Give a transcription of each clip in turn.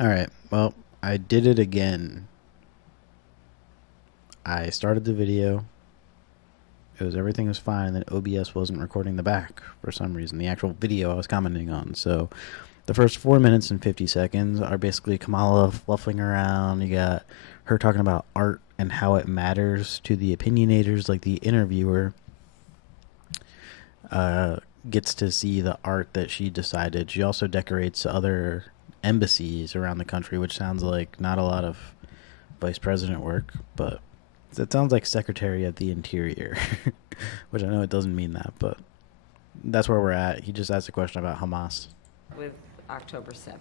All right. Well, I did it again. I started the video. Everything was fine, and then OBS wasn't recording the back for some reason. The actual video I was commenting on. So the first 4 minutes and 50 seconds are basically Kamala fluffing around. You got her talking about art and how it matters to the opinionators, like the interviewer uh, gets to see the art that she decided. She also decorates other embassies around the country, which sounds like not a lot of vice president work, but it sounds like Secretary of the Interior, which I know it doesn't mean that, but that's where we're at. He just asked a question about Hamas. With October 7th,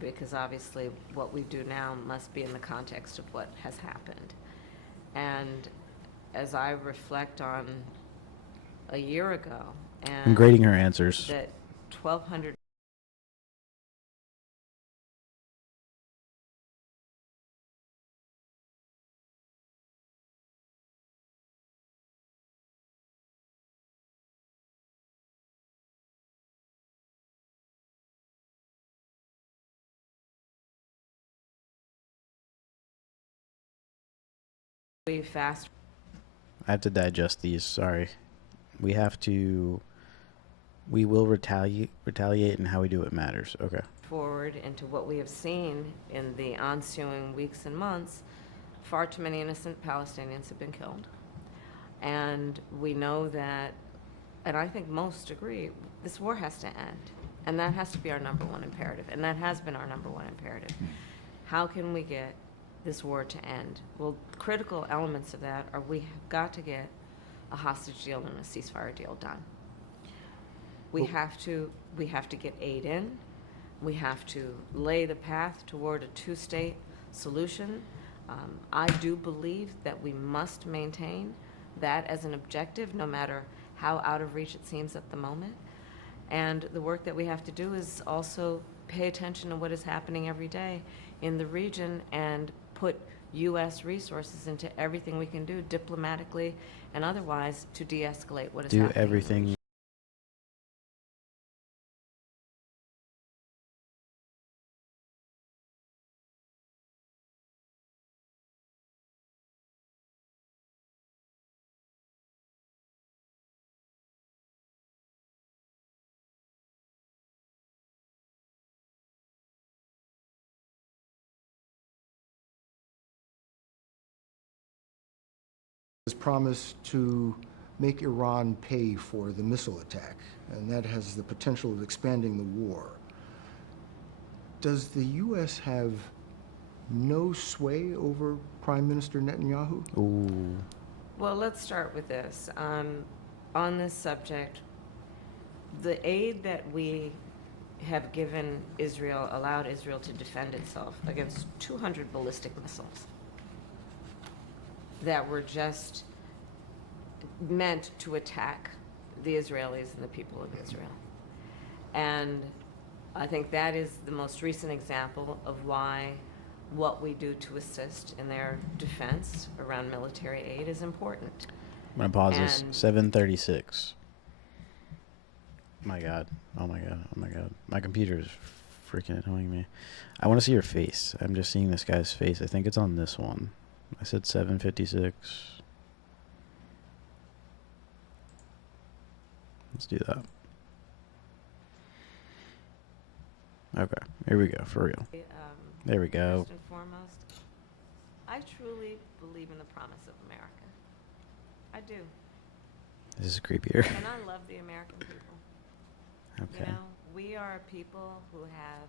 because obviously what we do now must be in the context of what has happened. And as I reflect on a year ago, I'm and grading her answers. that 1,200 we fast I have to digest these. Sorry. We have to. We will retaliate, and how we do it matters. Okay. forward into what we have seen in the ensuing weeks and months, far too many innocent Palestinians have been killed. And we know that, and I think most agree, this war has to end. And that has to be our number one imperative. And that has been our number one imperative. How can we get this war to end? Well, critical elements of that are we have got to get a hostage deal and a ceasefire deal done. We have to get aid in. We have to lay the path toward a two-state solution. I do believe that we must maintain that as an objective, no matter how out of reach it seems at the moment. And the work that we have to do is also pay attention to what is happening every day in the region and put U.S. resources into everything we can do diplomatically and otherwise to de-escalate what is Do happening. everything. Has promised to make Iran pay for the missile attack, and that has the potential of expanding the war. Does the U.S. have no sway over Prime Minister Netanyahu? Ooh. Well, let's start with this. On this subject, the aid that we have given Israel allowed Israel to defend itself against 200 ballistic missiles that were just meant to attack the Israelis and the people of Israel. And I think that is the most recent example of why what we do to assist in their defense around military aid is important. I'm gonna pause this. And 7:36. My God. Oh my God. Oh my God. My computer is freaking annoying me. I want to see your face. I'm just seeing this guy's face. I think it's on this one. I said 7:56. Let's do that. Okay. Here we go. For real. There we go. First and foremost, I truly believe in the promise of America. I do. This is creepier. And I love the American people. Okay. You know, we are a people who have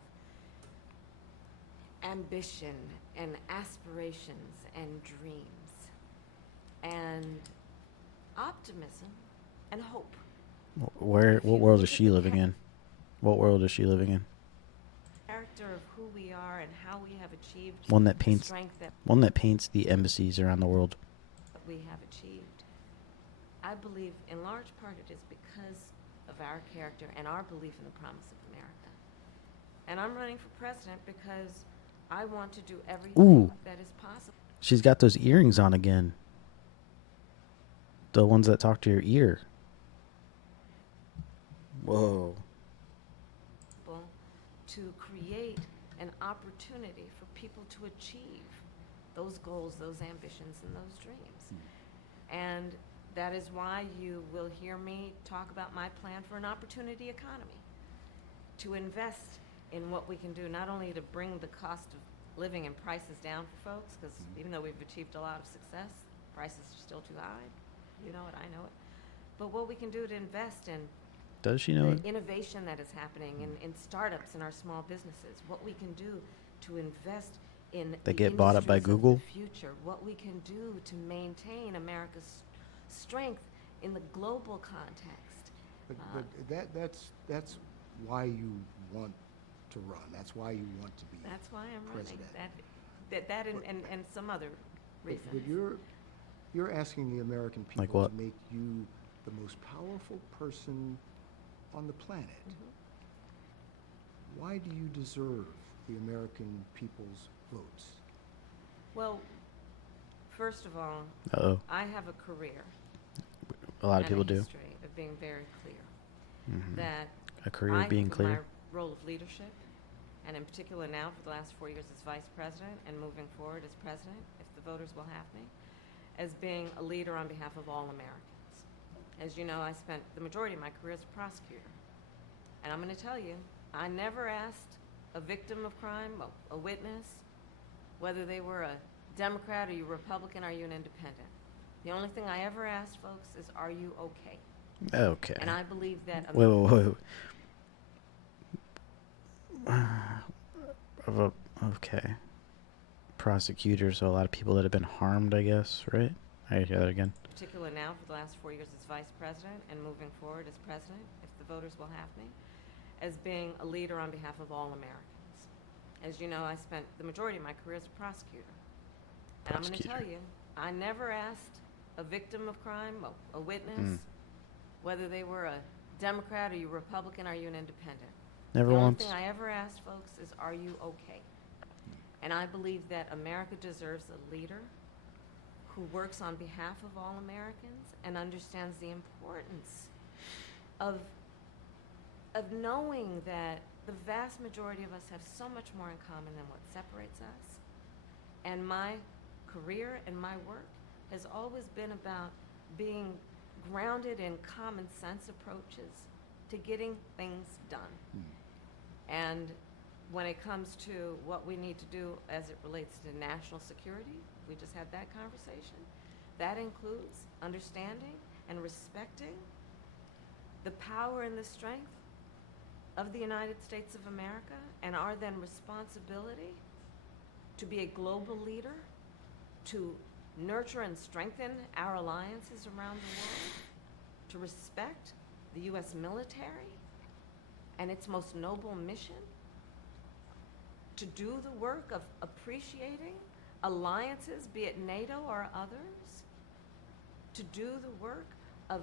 ambition and aspirations and dreams and optimism and hope. What world is she living in? What world is she living in? Character of who we are and how we have achieved One that the paints strength that the embassies around the world. we have achieved. I believe in large part it is because of our character and our belief in the promise of America. And I'm running for president because I want to do everything Ooh. that is possible. She's got those earrings on again. The ones that talk to your ear. Whoa. To create an opportunity for people to achieve those goals, those ambitions, and those dreams. And that is why you will hear me talk about my plan for an opportunity economy, to invest in what we can do, not only to bring the cost of living and prices down for folks, because even though we've achieved a lot of success, prices are still too high. You know it, I know it. But what we can do to invest in Does she know the it? innovation that is happening in startups and our small businesses, what we can do to invest in They the get bought up by industries of Google? the future, what we can do to maintain America's strength in the global context. But that's why you want to run. That's why you want to be That's why I'm running. president. That and some other reasons. But you're asking the American people Like what? to make you the most powerful person on the planet. Why do you deserve the American people's votes? Well, first of all, Uh-oh. I have a career A lot of and people a do. history of being very clear that A career I of being think of my clear. role of leadership, and in particular now for the last 4 years as vice president and moving forward as president, if the voters will have me, as being a leader on behalf of all Americans. As you know, I spent the majority of my career as a prosecutor. And I'm going to tell you, I never asked a victim of crime, a witness, whether they were a Democrat, are you Republican, are you an independent. The only thing I ever asked folks is, are you okay? Okay. And I believe that Wait. Okay. Prosecutor, so a lot of people that have been harmed, I guess, right? I hear that again. in particular now for the last 4 years as vice president and moving forward as president, if the voters will have me, as being a leader on behalf of all Americans. As you know, I spent the majority of my career as a prosecutor. And I'm going to tell you, I never asked a victim of crime, a witness, whether they were a Democrat, are you Republican, are you an independent. Never The only once. thing I ever asked folks is, are you okay? And I believe that America deserves a leader who works on behalf of all Americans and understands the importance of knowing that the vast majority of us have so much more in common than what separates us. And my career and my work has always been about being grounded in common sense approaches to getting things done. And when it comes to what we need to do as it relates to national security, we just had that conversation. That includes understanding and respecting the power and the strength of the United States of America and our then responsibility to be a global leader, to nurture and strengthen our alliances around the world, to respect the U.S. military and its most noble mission, to do the work of appreciating alliances, be it NATO or others, to do the work of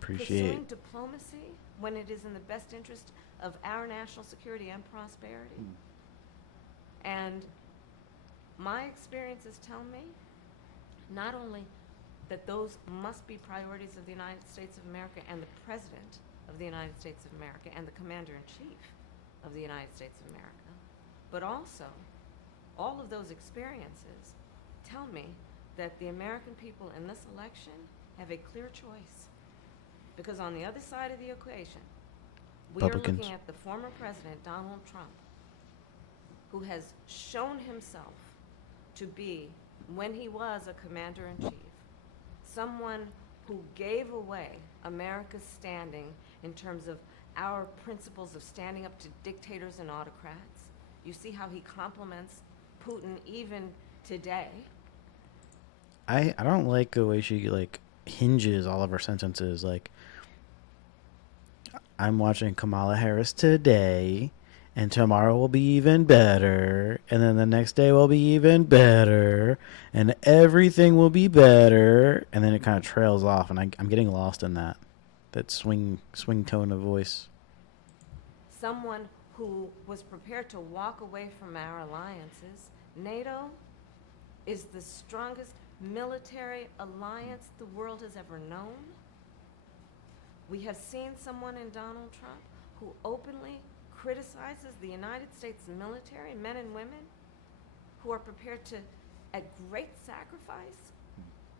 pursuing diplomacy when it is in the best interest of our national security and prosperity. And my experiences tell me not only that those must be priorities of the United States of America and the President of the United States of America and the Commander-in-Chief of the United States of America, but also all of those experiences tell me that the American people in this election have a clear choice. Because on the other side of the equation, we are Republicans. looking at the former president, Donald Trump, who has shown himself to be, when he was a commander-in-chief, someone who gave away America's standing in terms of our principles of standing up to dictators and autocrats. You see how he compliments Putin even today. I don't like the way she hinges all of her sentences. Like, I'm watching Kamala Harris today, and tomorrow will be even better, and then the next day will be even better, and everything will be better, and then it kind of trails off, and I'm getting lost in that swing tone of voice. Someone who was prepared to walk away from our alliances. NATO is the strongest military alliance the world has ever known. We have seen someone in Donald Trump who openly criticizes the United States military, men and women, who are prepared to, at great sacrifice,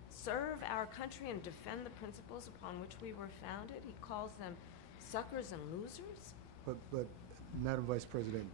serve our country and defend the principles upon which we were founded. He calls them suckers and losers. But Madam Vice President,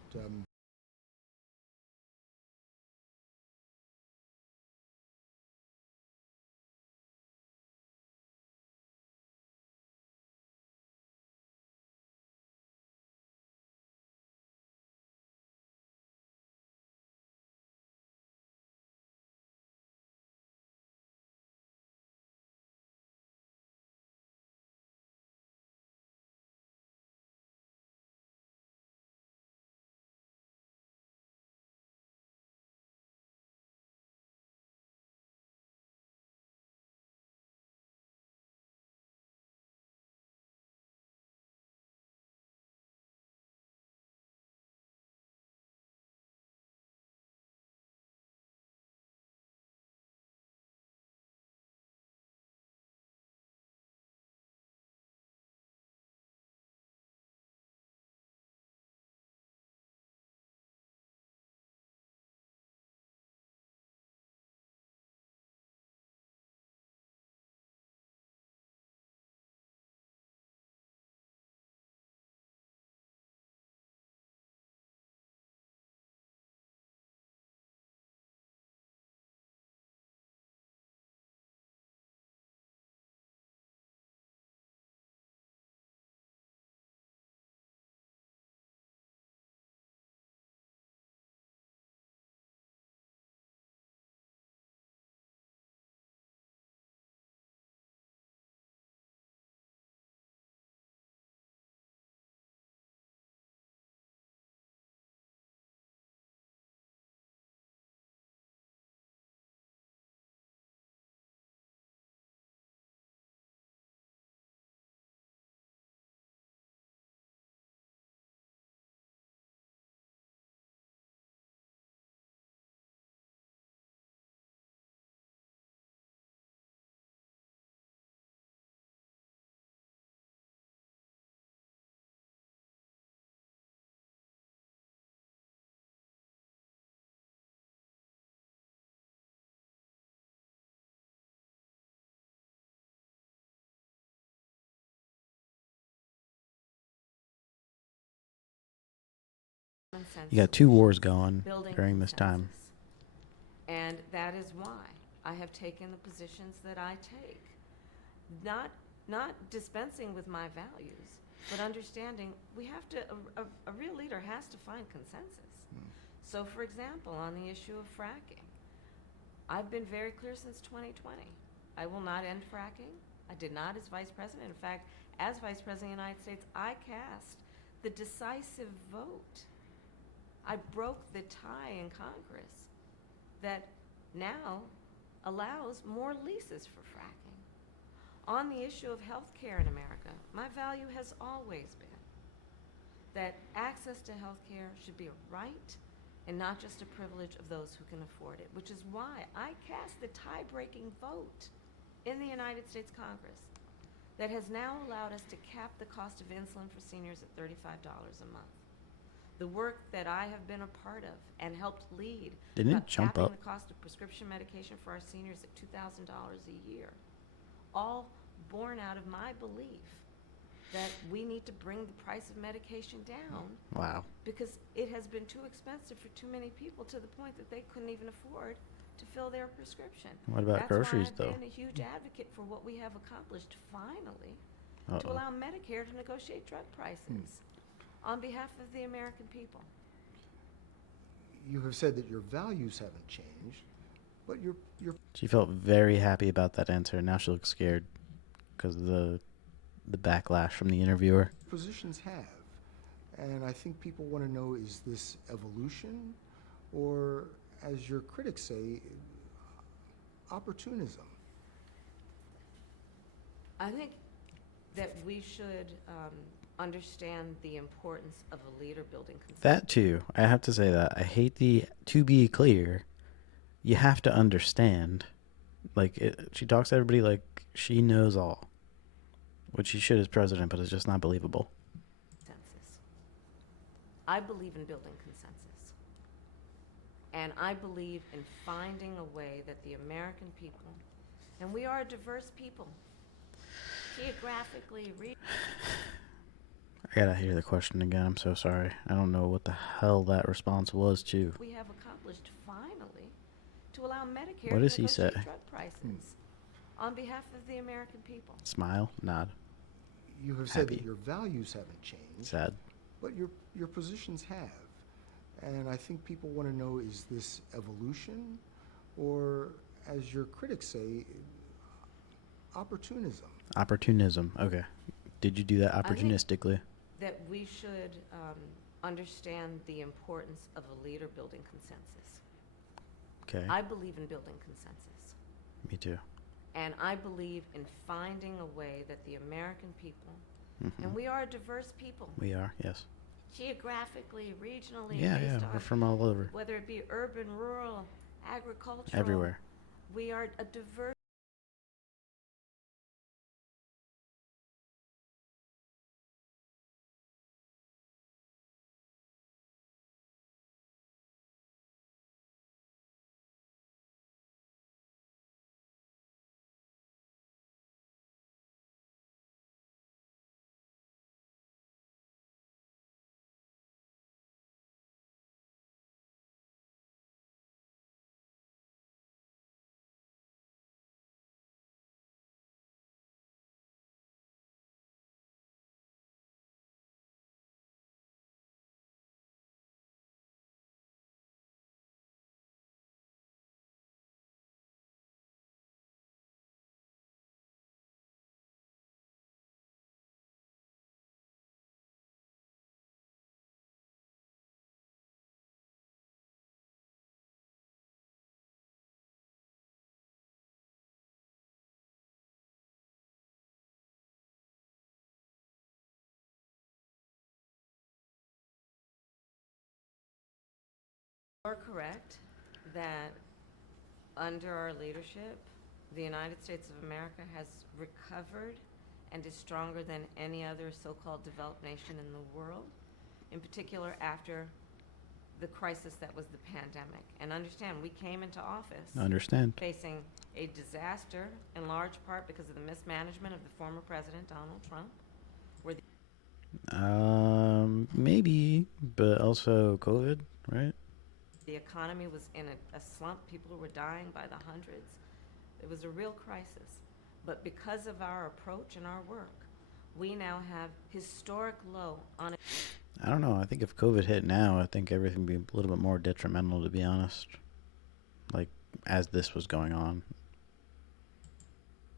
You got two wars going building during this time. consensus. And that is why I have taken the positions that I take. Not dispensing with my values, but understanding we have to, a real leader has to find consensus. So for example, on the issue of fracking, I've been very clear since 2020. I will not end fracking. I did not as Vice President. In fact, as Vice President of the United States, I cast the decisive vote. I broke the tie in Congress that now allows more leases for fracking. On the issue of health care in America, my value has always been that access to health care should be a right and not just a privilege of those who can afford it, which is why I cast the tie-breaking vote in the United States Congress that has now allowed us to cap the cost of insulin for seniors at $35 a month. The work that I have been a part of and helped lead Didn't it about jump capping up? the cost of prescription medication for our seniors at $2,000 a year, all born out of my belief that we need to bring the price of medication down Wow. because it has been too expensive for too many people to the point that they couldn't even afford to fill their prescription. What about groceries, That's though? why I've been a huge advocate for what we have accomplished finally to Uh-oh. allow Medicare to negotiate drug prices on behalf of the American people. you have said that your values haven't changed, but your She felt very happy about that answer. Now she looks scared because of the backlash from the interviewer. positions have. And I think people want to know, is this evolution or, as your critics say, opportunism? I think that we should understand the importance of a leader building consensus. That too. I have to say that. I hate the to be clear. You have to understand. She talks to everybody like she knows all, which she should as president, but it's just not believable. Consensus. I believe in building consensus. And I believe in finding a way that the American people, and we are a diverse people, geographically, I gotta hear the question again. I'm so sorry. I don't know what the hell that response was to. we have accomplished finally to allow Medicare What to does he say? negotiate drug prices on behalf of the American people. Smile, nod, You have said that Happy. your values haven't changed, sad. but your positions have. And I think people want to know, is this evolution or, as your critics say, opportunism? Opportunism. Okay. Did you do that I think opportunistically? that we should understand the importance of a leader building consensus. Okay. I believe in building consensus. Me too. And I believe in finding a way that the American people, Mhm. and we are a diverse people, We are, yes. geographically, regionally, Yeah, based yeah. We're on from all over. whether it be urban, rural, agricultural. Everywhere. We are a diverse. You're correct that under our leadership, the United States of America has recovered and is stronger than any other so-called developed nation in the world, in particular after the crisis that was the pandemic. And understand, we came into office Understand. facing a disaster in large part because of the mismanagement of the former president, Donald Trump, where Maybe, but also COVID, right? the economy was in a slump. People were dying by the hundreds. It was a real crisis. But because of our approach and our work, we now have historic low on I don't know. I think if COVID hit now, I think everything would be a little bit more detrimental, to be honest. Like, as this was going on.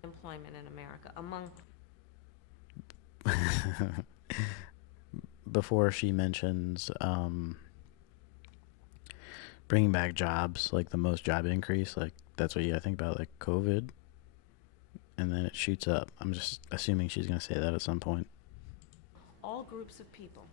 employment in America among Before she mentions bringing back jobs, like the most job increase, like that's what you think about, like COVID, and then it shoots up. I'm just assuming she's going to say that at some point. all groups of people.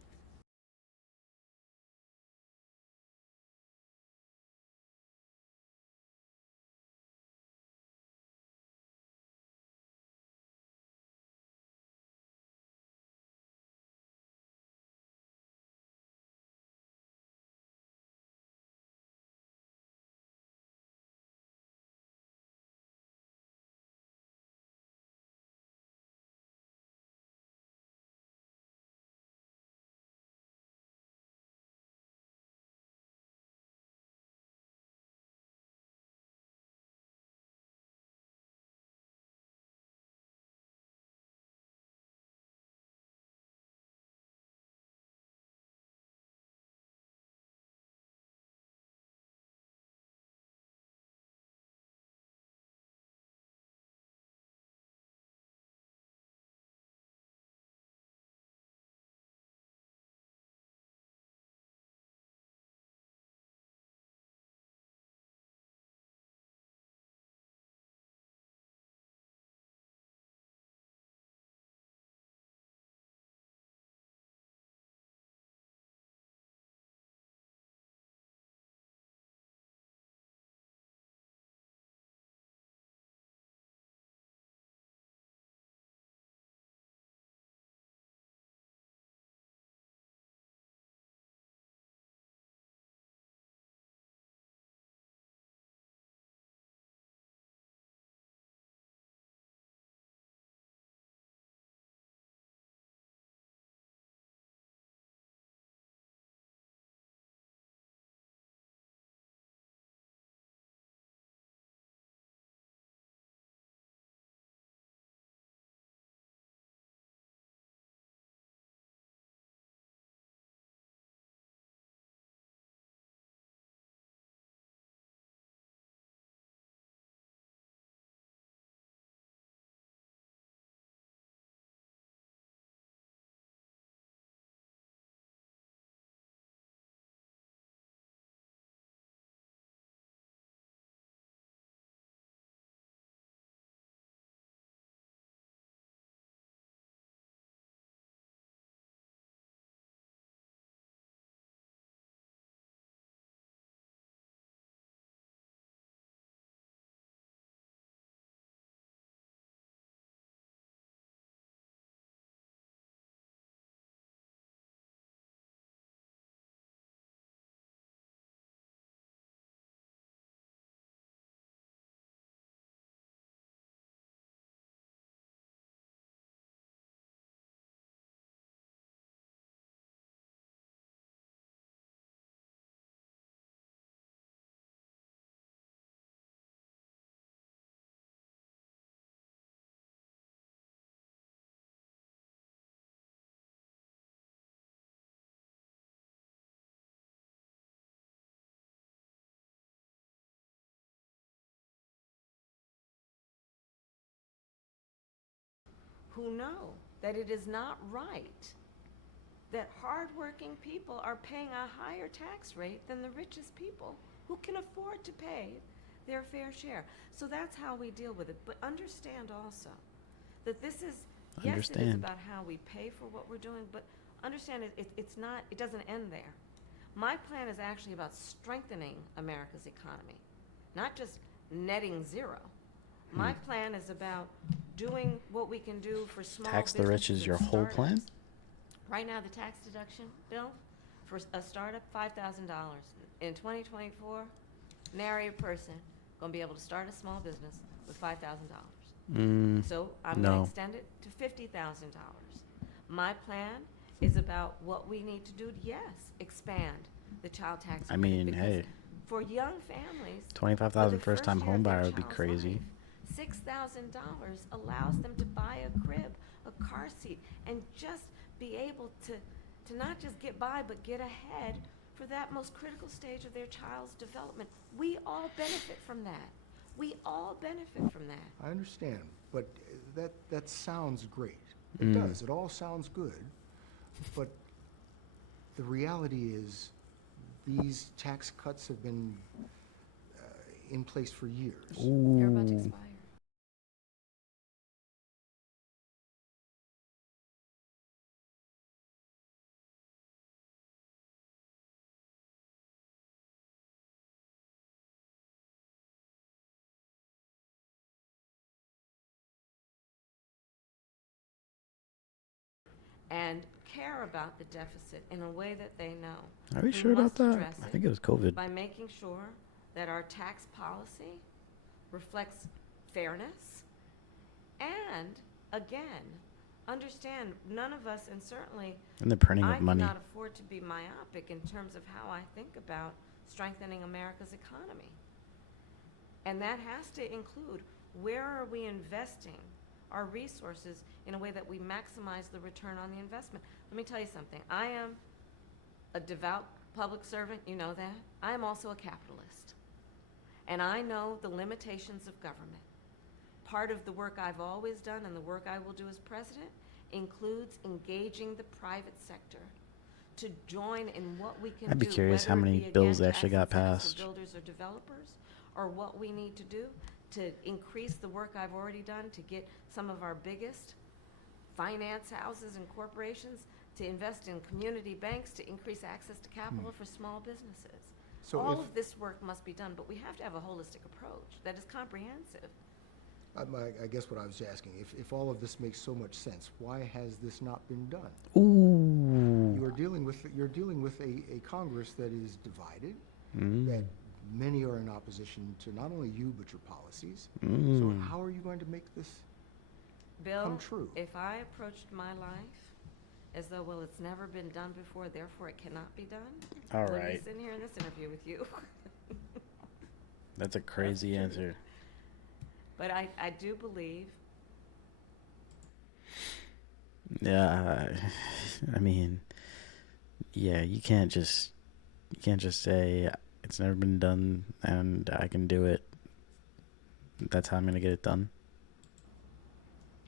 who know that it is not right that hardworking people are paying a higher tax rate than the richest people who can afford to pay their fair share. So that's how we deal with it. But understand also that this is, yes, it is Understand. about how we pay for what we're doing, but understand it's not, it doesn't end there. My plan is actually about strengthening America's economy, not just netting zero. My plan is about doing what we can do for small Tax the businesses rich is and your whole startups. plan? Right now, the tax deduction bill for a startup, $5,000. In 2024, nary a person gonna be able to start a small business with $5,000. So I'm gonna No. extend it to $50,000. My plan is about what we need to do to, yes, expand the child tax I credit. mean, because hey, for young families, 25,000 for the first time year home of their buyer would be child's crazy. life, $6,000 allows them to buy a crib, a car seat, and just be able to not just get by, but get ahead for that most critical stage of their child's development. We all benefit from that. We all benefit from that. I understand, but that sounds great. It does. It all sounds good. But the reality is these tax cuts have been in place for years. They're about to Ooh. expire. And care about the deficit in a way that they know. Are we sure about must that? address I think it was it COVID. by making sure that our tax policy reflects fairness and, again, understand none of us, and certainly And the printing I of money. cannot afford to be myopic in terms of how I think about strengthening America's economy. And that has to include, where are we investing our resources in a way that we maximize the return on the investment? Let me tell you something. I am a devout public servant, you know that. I am also a capitalist. And I know the limitations of government. Part of the work I've always done and the work I will do as president includes engaging the private sector to join in what we can do. I'd be curious how whether it many be, bills again, actually tax got incentives passed. for builders or developers, or what we need to do to increase the work I've already done to get some of our biggest finance houses and corporations to invest in community banks to increase access to capital for small businesses. So All if- of this work must be done, but we have to have a holistic approach that is comprehensive. I guess what I was asking, if all of this makes so much sense, why has this not been done? Ooh. You're dealing with a Congress that is divided, Mm. that many are in opposition to not only you, but your policies. So Mm. how are you going to make this Bill, come true? if I approached my life as though, well, it's never been done before, therefore it cannot be done, All I wouldn't be right. sitting here in this interview with you. That's a crazy true. answer. But I do believe, Yeah, I mean, yeah, you can't just say it's never been done and I can do it. That's how I'm gonna get it done.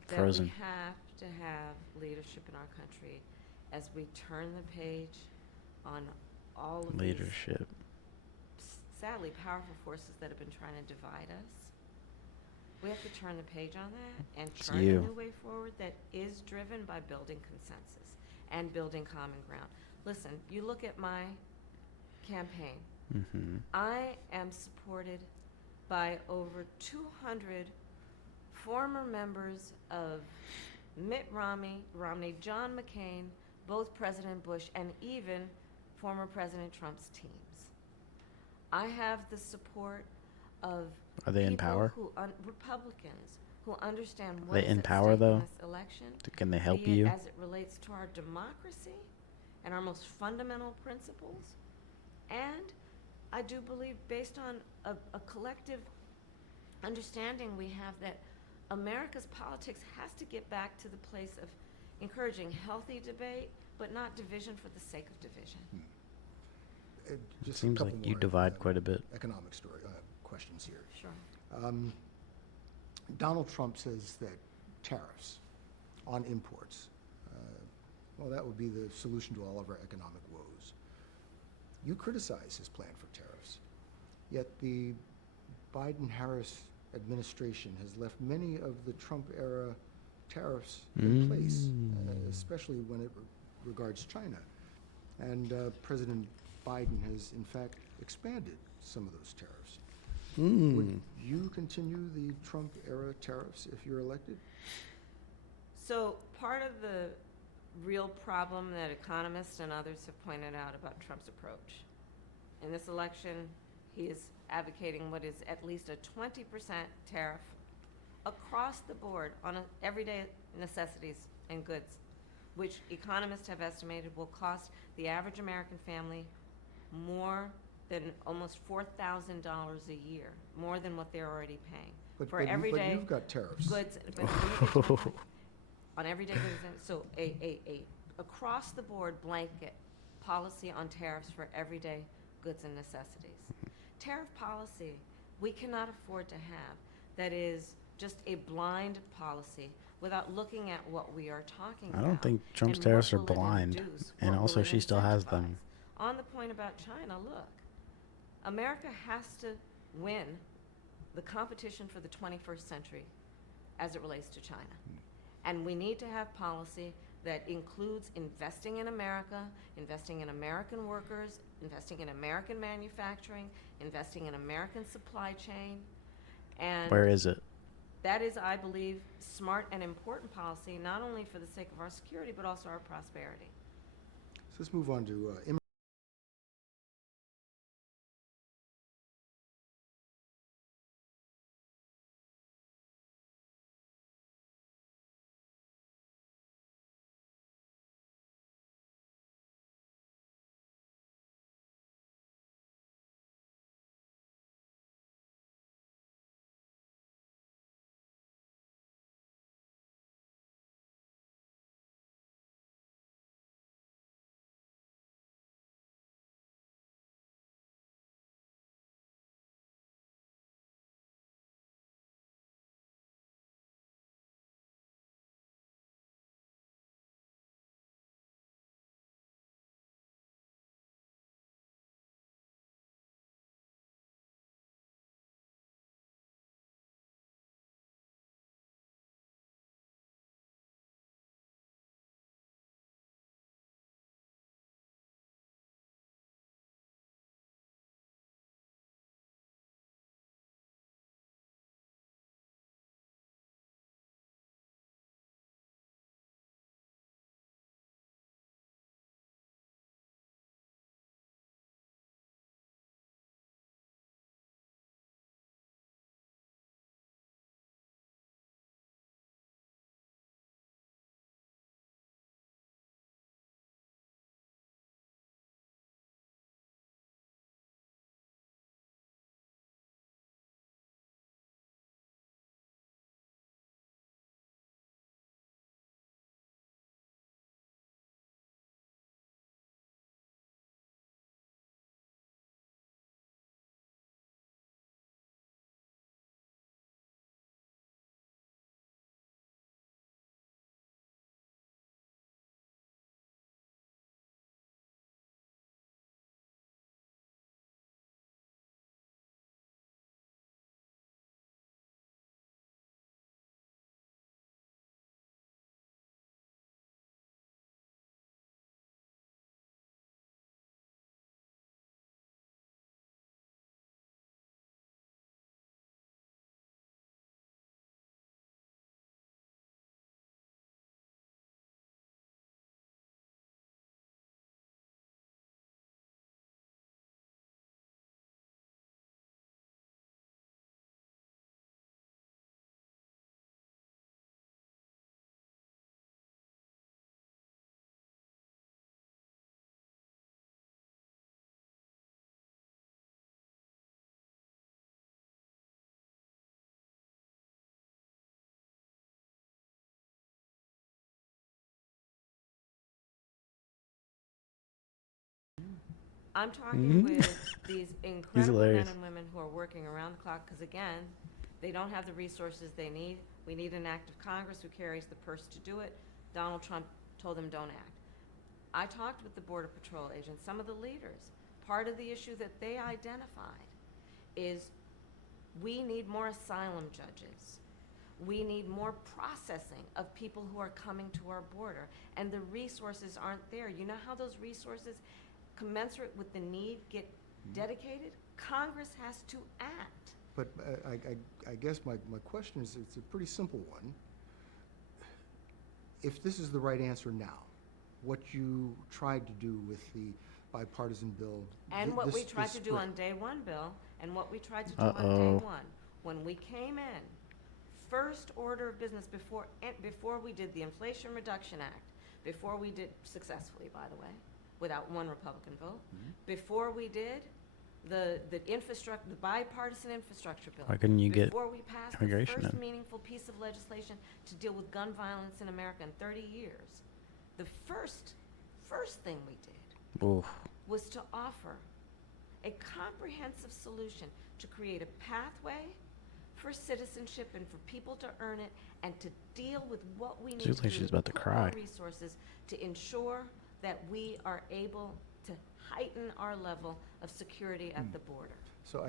that Frozen. we have to have leadership in our country as we turn the page on all of these Leadership. sadly powerful forces that have been trying to divide us. We have to turn the page on that and It's chart a you. new way forward that is driven by building consensus and building common ground. Listen, you look at my campaign. Mm-hmm. I am supported by over 200 former members of Mitt Romney, John McCain, both President Bush, and even former President Trump's teams. I have the support of Are they in people power? Republicans who understand Are what they is in at power, stake though? in this election. Can they help be it you? as it relates to our democracy and our most fundamental principles. And I do believe, based on a collective understanding we have, that America's politics has to get back to the place of encouraging healthy debate, but not division for the sake of division. It Just a seems couple like you more, divide quite a bit. economic story questions here. Sure. Donald Trump says that tariffs on imports. Well, that would be the solution to all of our economic woes. You criticize his plan for tariffs, yet the Biden-Harris administration has left many of the Trump-era tariffs in place, especially when it regards China. And President Biden has, in fact, expanded some of those tariffs. Would you continue the Trump-era tariffs if you're elected? So part of the real problem that economists and others have pointed out about Trump's approach, in this election, he is advocating what is at least a 20% tariff across the board on everyday necessities and goods, which economists have estimated will cost the average American family more than almost $4,000 a year, more than what they're already paying. For everyday but you've got tariffs. goods, but let me get to my point. On everyday goods, so a across the board blanket policy on tariffs for everyday goods and necessities. Tariff policy we cannot afford to have that is just a blind policy without looking at what we are talking about. I don't think Trump's and tariffs are what will it blind. induce, And what also will it she still has them. incentivize. On the point about China, look, America has to win the competition for the 21st century as it relates to China. And we need to have policy that includes investing in America, investing in American workers, investing in American manufacturing, investing in American supply chain. And Where is it? that is, I believe, smart and important policy, not only for the sake of our security, but also our prosperity. So let's move on to I'm talking with these incredible men hilarious. and women who are working around the clock, because again, They don't have the resources they need. We need an act of Congress who carries the purse to do it. Donald Trump told them don't act. I talked with the Border Patrol agents, some of the leaders. Part of the issue that they identified is we need more asylum judges. We need more processing of people who are coming to our border, and the resources aren't there. You know how those resources commensurate with the need get dedicated? Congress has to act. But I guess my question is, it's a pretty simple one. If this is the right answer now, what you tried to do with the bipartisan bill. And what we tried to do on day one, Bill, and what we tried to do on day one, when we came in, first order of business before we did the Inflation Reduction Act, before we did, successfully, by the way, without one Republican vote, before we did the bipartisan infrastructure bill. Why couldn't you get before we passed the immigration first in? meaningful piece of legislation to deal with gun violence in America in 30 years, the first thing we did Oof. was to offer a comprehensive solution to create a pathway for citizenship and for people to earn it, and to deal with what we need She looks to like do she's to about to put cry. our resources to ensure that we are able to heighten our level of security at the border. So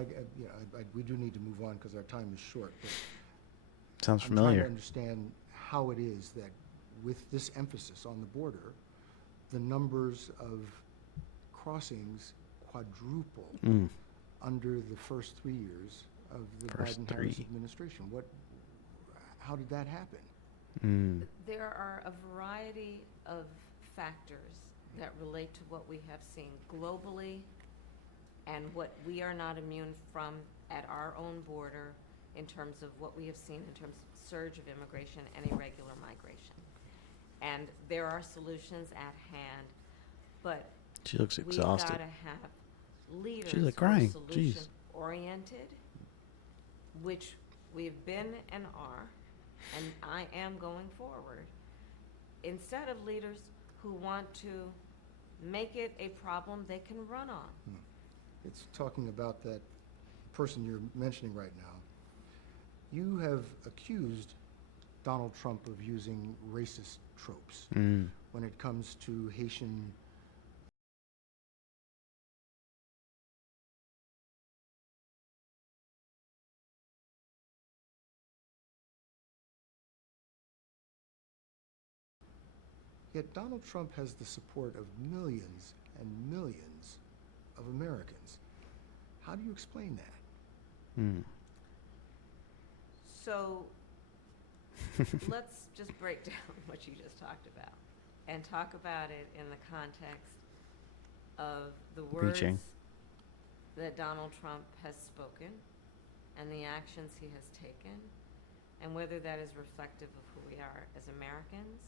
we do need to move on because our time is short. But Sounds I'm trying to familiar. understand how it is that with this emphasis on the border, the numbers of crossings quadruple under the first 3 years of the First Biden-Harris 3. administration. How did that happen? There are a variety of factors that relate to what we have seen globally and what we are not immune from at our own border in terms of what we have seen in terms of surge of immigration and irregular migration. And there are solutions at hand, but She looks we've exhausted. got to have leaders She's like who are crying. Jeez. solution-oriented, which we've been and are, and I am going forward, instead of leaders who want to make it a problem they can run on. It's talking about that person you're mentioning right now. You have accused Donald Trump of using racist tropes when it comes to Haitian Yet Donald Trump has the support of millions and millions of Americans. How do you explain that? So let's just break down what you just talked about and talk about it in the context of the words Reaching. that Donald Trump has spoken and the actions he has taken, and whether that is reflective of who we are as Americans,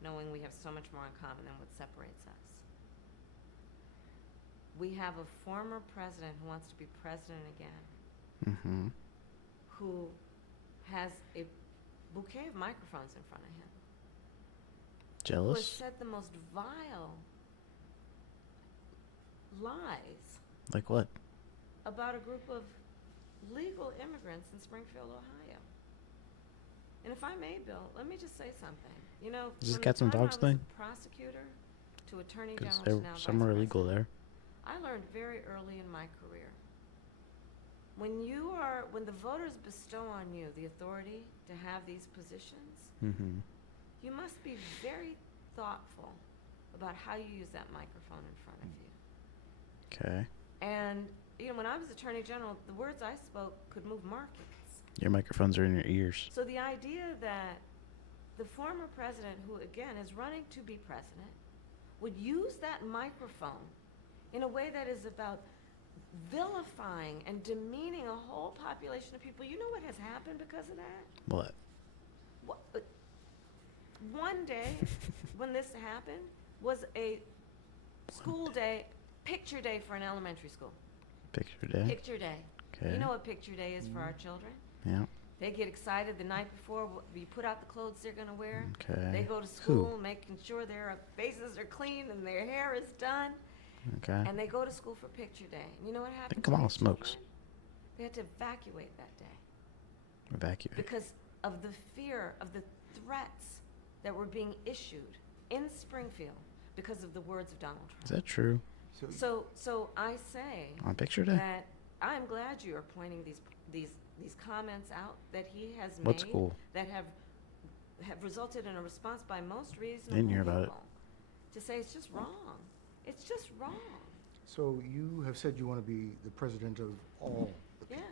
knowing we have so much more in common than what separates us. We have a former president who wants to be president again, who has a bouquet of microphones in front of him, who has Jealous? said the most vile lies Like what? about a group of legal immigrants in Springfield, Ohio. And if I may, Bill, let me just say something. You know, Is this from cats the and time dogs I was thing? a prosecutor to attorney Because general to now some vice are illegal president, there. I learned very early in my career, when the voters bestow on you the authority to have these positions, you must be very thoughtful about how you use that microphone in front of you. Okay. And, you know, when I was attorney general, the words I spoke could move markets. Your microphones are in your ears. So the idea that the former president, who again is running to be president, would use that microphone in a way that is about vilifying and demeaning a whole population of people. You know what has happened because of that? What? One day, when this happened, was a school day, picture day for an elementary school. Picture day? Picture day. Okay. You know what picture day is for our children? Yeah. They get excited the night before. You put out the clothes they're going to wear. Okay. They go to school making sure their faces are clean and their hair is done. Okay. And they go to school for picture day. And you know what happened? Kamala smokes. They had to evacuate that day. Evacuate. because of the fear of the threats that were being issued in Springfield because of the words of Donald Is Trump. that true? So I say On picture day? that I'm glad you are pointing these comments out that he has made. What's cool? That have resulted in a response by most reasonable Didn't hear about it. people to say it's just wrong. It's just wrong. So you have said you want to be the president of all the Yeah. people.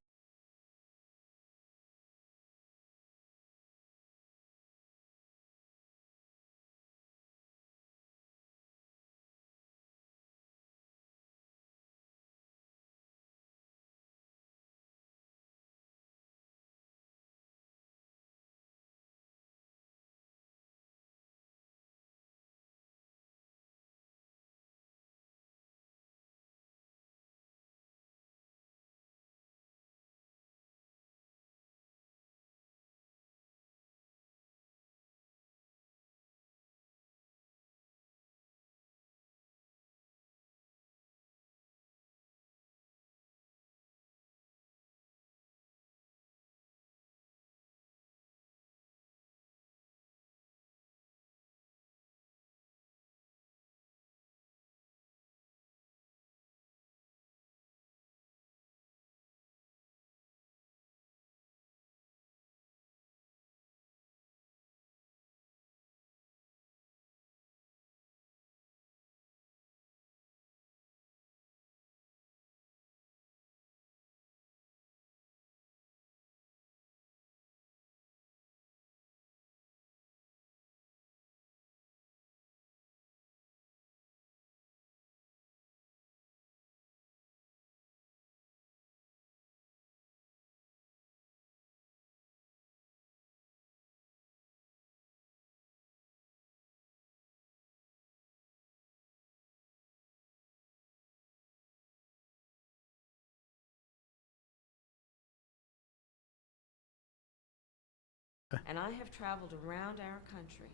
And I have traveled around our country,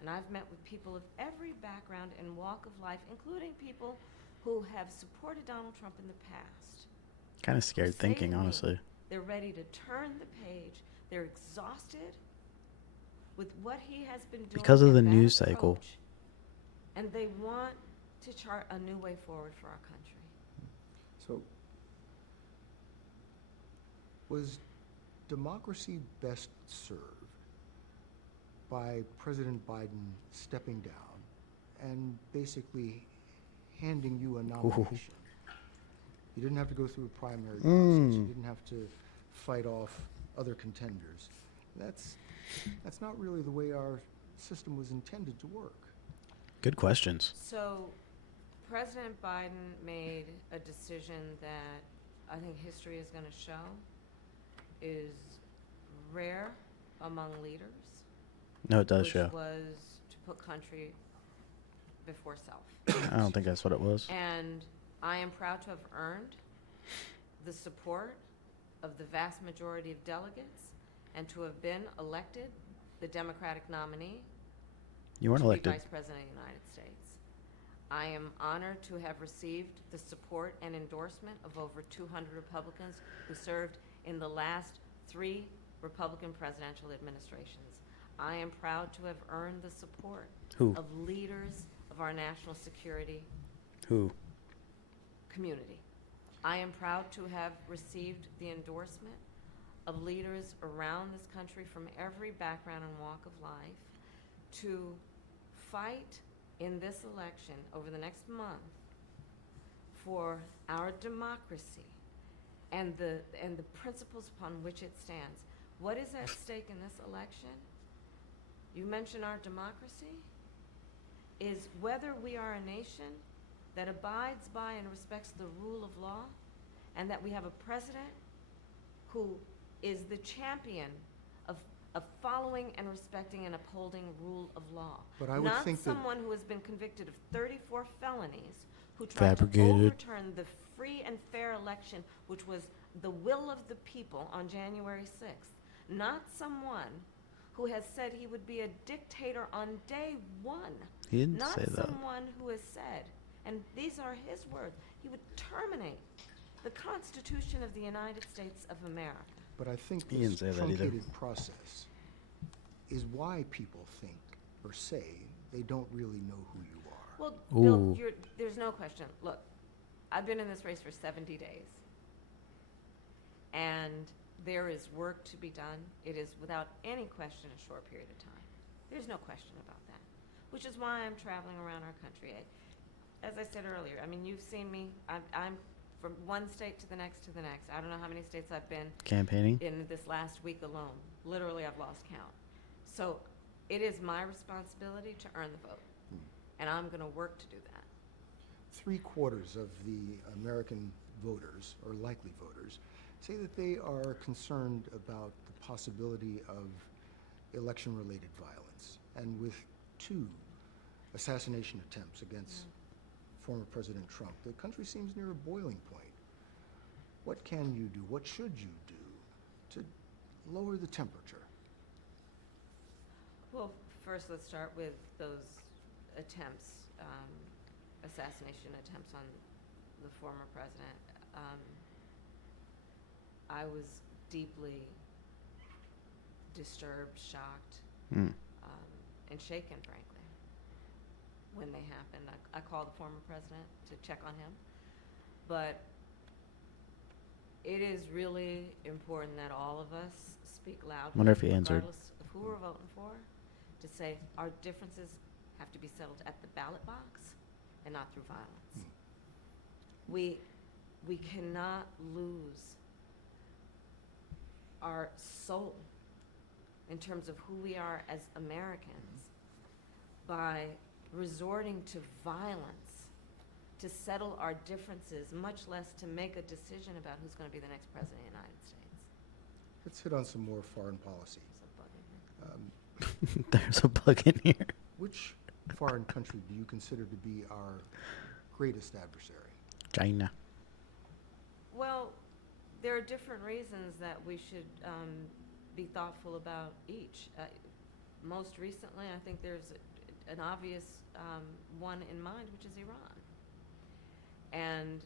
and I've met with people of every background and walk of life, including people who have supported Donald Trump in the past. Kind of who scared say thinking, to me honestly. They're ready to turn the page. They're exhausted with what he has been doing Because of and the that news cycle. approach, and they want to chart a new way forward for our country. So was democracy best served by President Biden stepping down and basically handing you a nomination? You didn't have to go through a primary process. You didn't have to fight off other contenders. That's not really the way our system was intended to work. Good questions. So President Biden made a decision that I think history is going to show is rare among leaders. No, it does which show. was to put country before self. I don't think that's what it was. And I am proud to have earned the support of the vast majority of delegates and to have been elected the Democratic nominee You weren't to be elected. Vice President of the United States. I am honored to have received the support and endorsement of over 200 Republicans who served in the last 3 Republican presidential administrations. I am proud to have earned the support Who? of leaders of our national security Who? community. I am proud to have received the endorsement of leaders around this country from every background and walk of life to fight in this election over the next month for our democracy and the principles upon which it stands. What is at stake in this election? You mentioned our democracy, is whether we are a nation that abides by and respects the rule of law, and that we have a president who is the champion of following and respecting and upholding rule of law. But I would Not think that- someone who has been convicted of 34 felonies, who tried to Fabricated. overturn the free and fair election, which was the will of the people on January 6th. Not someone who has said he would be a dictator on day one. He didn't Not say that. someone who has said, and these are his words, he would terminate the Constitution of the United States of America. But I think He this didn't say that either. truncated process is why people think or say they don't really know who you are. Well, Ooh. Bill, there's no question. Look, I've been in this race for 70 days. And there is work to be done. It is, without any question, a short period of time. There's no question about that, which is why I'm traveling around our country. As I said earlier, I mean, you've seen me. I'm from one state to the next to the next. I don't know how many states I've been Campaigning? in this last week alone. Literally, I've lost count. So it is my responsibility to earn the vote, and I'm going to work to do that. 3/4 of the American voters, or likely voters, say that they are concerned about the possibility of election-related violence. And with 2 assassination attempts against former President Trump, the country seems near a boiling point. What can you do? What should you do to lower the temperature? Well, first, let's start with those attempts, assassination attempts on the former president. I was deeply disturbed, shocked, Mm. and shaken, frankly, when they happened. I called the former president to check on him. But it is really important that all of us speak loudly, Wonder if he answered. regardless of who we're voting for, to say our differences have to be settled at the ballot box and not through violence. We cannot lose our soul in terms of who we are as Americans by resorting to violence to settle our differences, much less to make a decision about who's going to be the next president of the United States. Let's hit on some more foreign policy. It's a bug in here. There's a bug in here. Which foreign country do you consider to be our greatest adversary? China. Well, there are different reasons that we should be thoughtful about each. Most recently, I think there's an obvious one in mind, which is Iran. And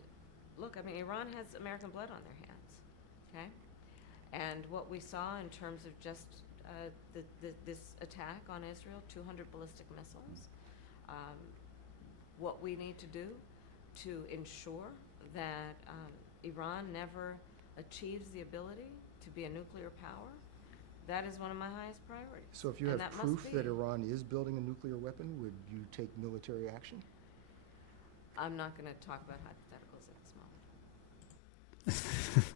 look, I mean, Iran has American blood on their hands, okay? And what we saw in terms of just this attack on Israel, 200 ballistic missiles, what we need to do to ensure that Iran never achieves the ability to be a nuclear power, that is one of my highest priorities. So if you And have that must proof be. that Iran is building a nuclear weapon, would you take military action? I'm not going to talk about hypotheticals at this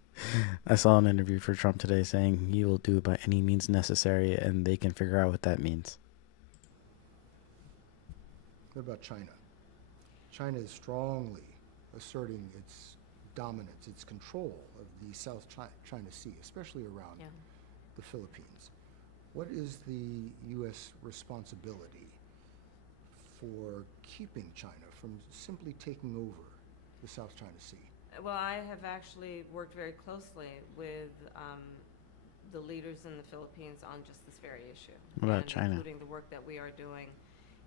moment. I saw an interview for Trump today saying he will do it by any means necessary, and they can figure out what that means. What about China? China is strongly asserting its dominance, its control of the South China Sea, especially around Yeah. the Philippines. What is the U.S. responsibility for keeping China from simply taking over the South China Sea? Well, I have actually worked very closely with the leaders in the Philippines on just this very issue. What about and China? Including the work that we are doing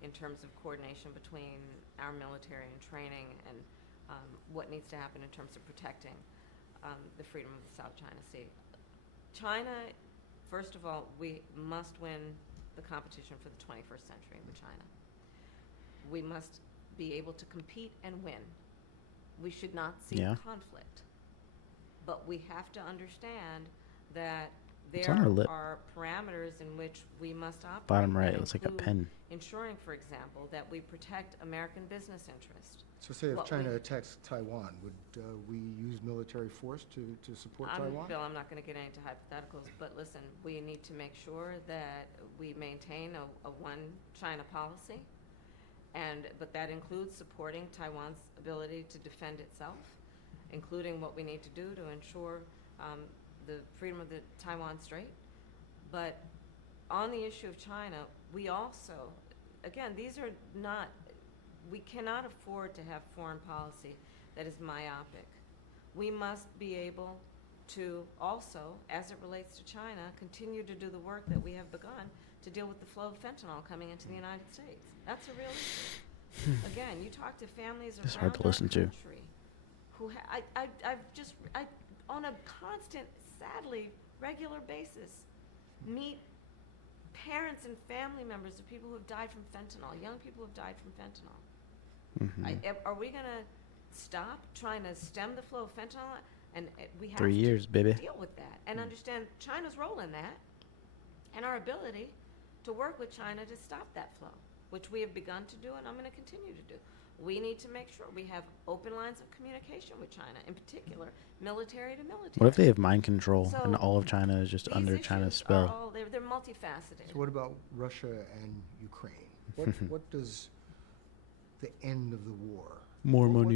in terms of coordination between our military and training and what needs to happen in terms of protecting the freedom of the South China Sea. China, first of all, we must win the competition for the 21st century with China. We must be able to compete and win. We should not see Yeah. conflict. But we have to understand that It's there on her lip. are parameters in which we must operate. Bottom right, that it looks like a include pen. Ensuring, for example, that we protect American business interests. So say if What China we- attacks Taiwan, would we use military force to support Taiwan? Bill, I'm not going to get into hypotheticals, but listen, we need to make sure that we maintain a one China policy, but that includes supporting Taiwan's ability to defend itself, including what we need to do to ensure the freedom of the Taiwan Strait. But on the issue of China, we also, again, we cannot afford to have foreign policy that is myopic. We must be able to also, as it relates to China, continue to do the work that we have begun to deal with the flow of fentanyl coming into the United States. That's a real issue. Again, you talk to families It's around hard to our listen to. country who on a constant, sadly, regular basis, meet parents and family members of people who have died from fentanyl, young people who have died from fentanyl. Are we going to stop trying to stem the flow of fentanyl? And we have 3 years, to baby. deal with that and understand China's role in that and our ability to work with China to stop that flow, which we have begun to do and I'm going to continue to do. We need to make sure we have open lines of communication with China, in particular, military to military. What if they have mind control and So all of China is just these under China's issues are spell? all, they're multifaceted. So what about Russia and Ukraine? What does the end of the war? More what- money.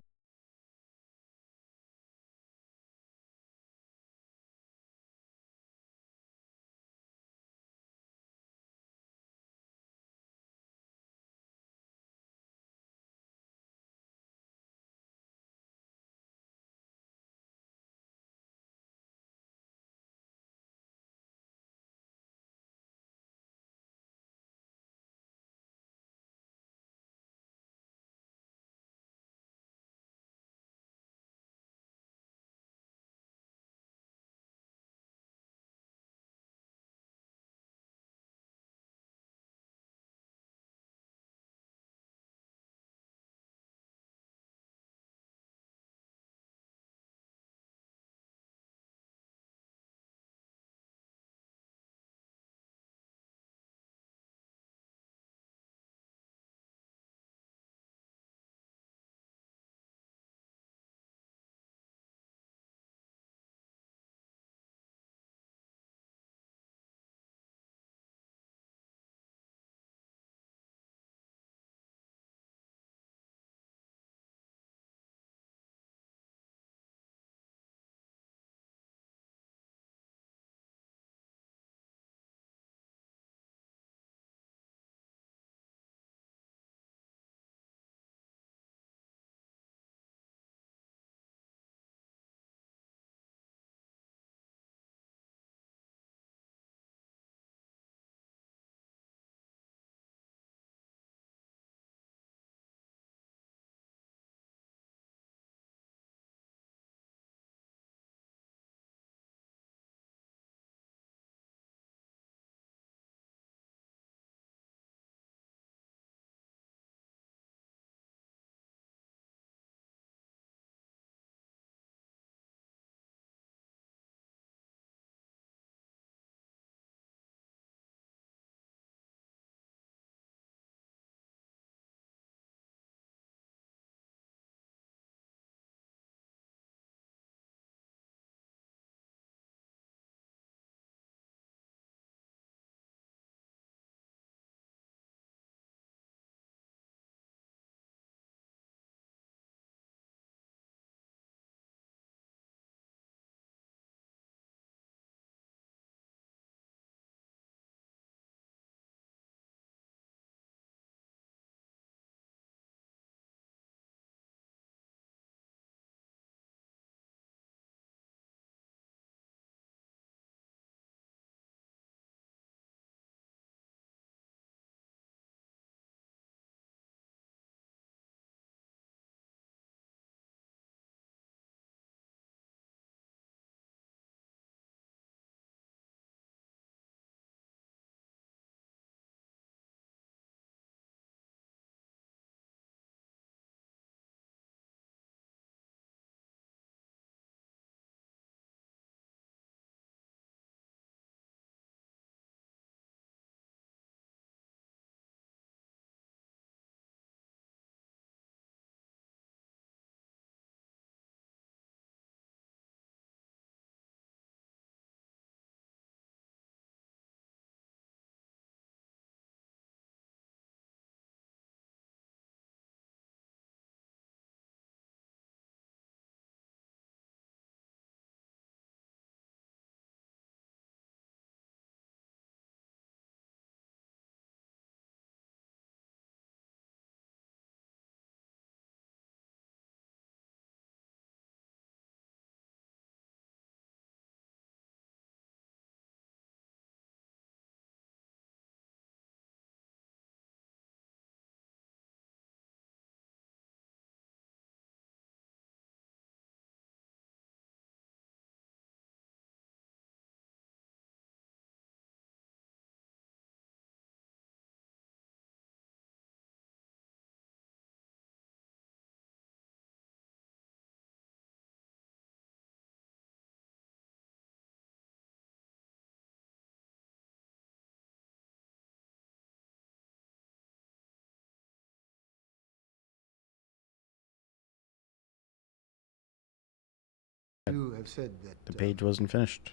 You have said that The page wasn't finished,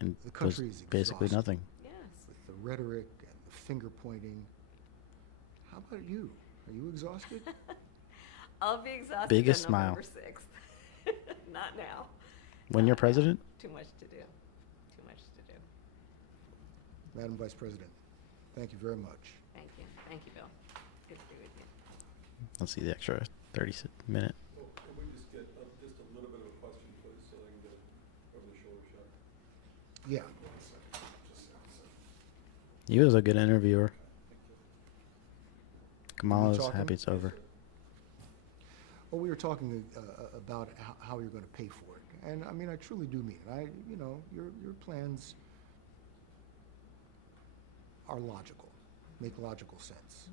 and the was country is basically exhausted. nothing. Yes. With the rhetoric and the finger pointing. How about you? Are you exhausted? I'll be exhausted Biggest on November smile. 6th. Not now. When you're Not now. president? Too much to do. Too much to do. Madam Vice President, thank you very much. Thank you. Thank you, Bill. Good to be with you. Let's see the extra 30-minute. Well, can we just get just a little bit of a question, please, so I can get it over the shoulder shot? Yeah. 1 second, just a second. He was a good interviewer. Thank you. Kamala's talking? happy it's Yes, over. sir. Well, we were talking about how you're going to pay for it. And I mean, I truly do mean it. Your plans are logical, make logical sense.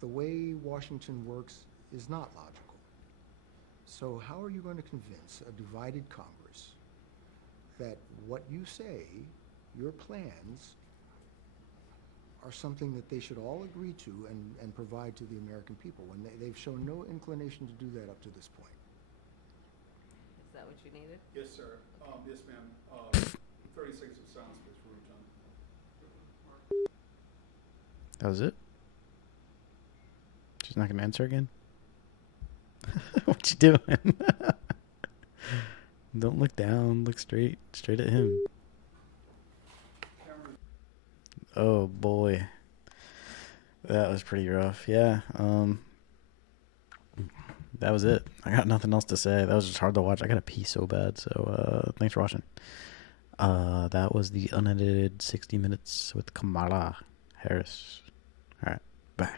The way Washington works is not logical. So how are you going to convince a divided Congress that what you say, your plans, are something that they should all agree to and provide to the American people when they've shown no inclination to do that up to this point? Is that what you needed? Yes, sir. Yes, ma'am. 30 seconds of silence, please, for room time. That was it? She's not going to answer again? What you doing? Don't look down. Look straight at him. Camera. Oh, boy. That was pretty rough. Yeah. That was it. I got nothing else to say. That was just hard to watch. I got to pee so bad. So, thanks for watching. That was the unedited 60 minutes with Kamala Harris. All right. Bye.